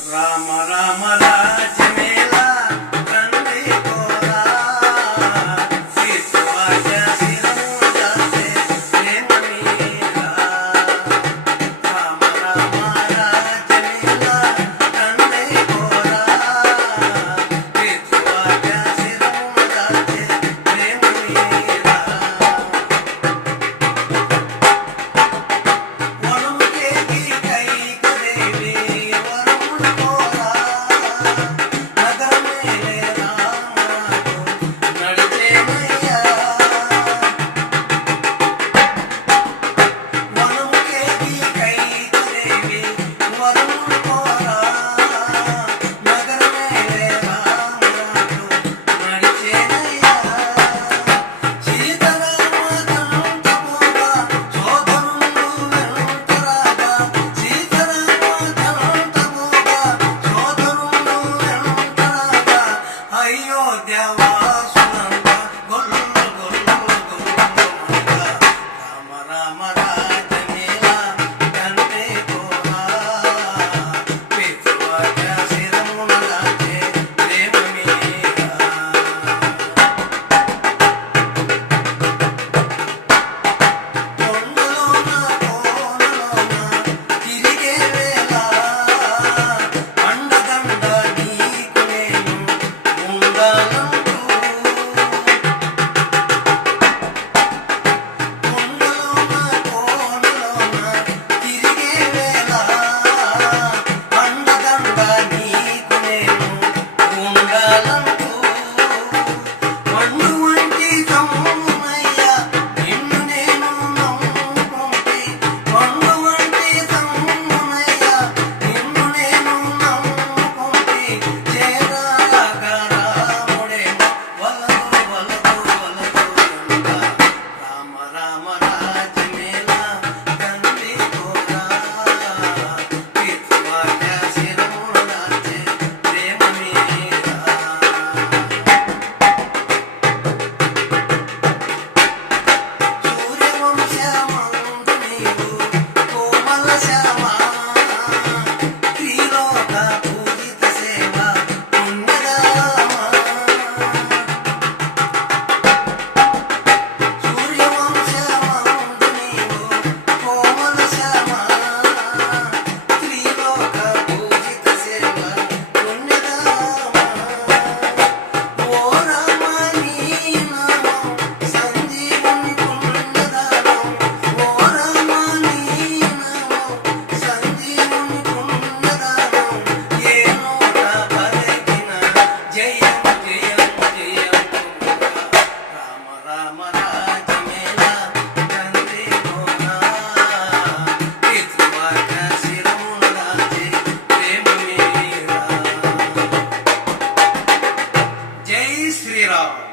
राम राम Raj delas Sri Ram.